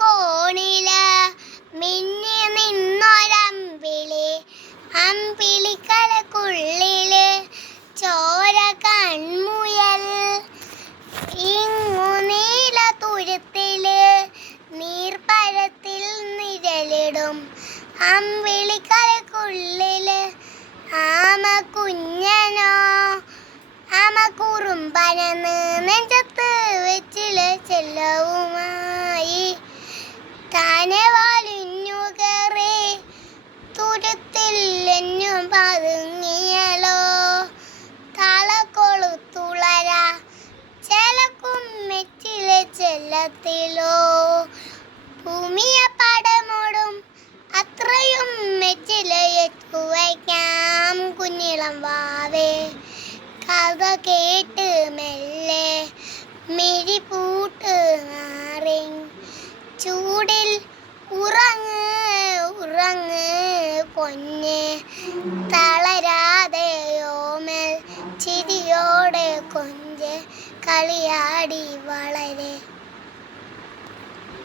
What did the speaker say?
കോണില് മിന്നി നിന്നൊരമ്പിളി, അമ്പിളിക്കലക്കുള്ളില് ചോര കൺമുയൽ. ഇങ്ങു നീല തുരുത്തില് നീർപ്പരത്തിൽ നിഴലിടും അമ്പിളിക്കലക്കുള്ളില് ആമ കുഞ്ഞനോ. ആമ കുറുമ്പനെന്ന് നെഞ്ചത്ത് വെച്ചില ചെല്ലവുമായി താനെ വലിഞ്ഞു കയറി തുരുത്തിൽ എന്നു പതുങ്ങിയലോ. താളക്കൊളുത്തുളര ചെലക്കും മെച്ചിലെ ചെല്ലത്തിലോ. ഭൂമിയെ പടമോടും അത്രയും മെച്ചിലയച്ചു വയ്ക്കാം കുഞ്ഞിളം വാവേ. കഥ കേട്ട് മെല്ലെ മിഴിപൂട്ട് മാറി ചൂടിൽ ഉറങ്ങ് ഉറങ്ങ് പൊന്നെ. തളരാതെ ഓമൽ ചിരിയോടെ കൊഞ്ച് കളിയാടി വളരെ.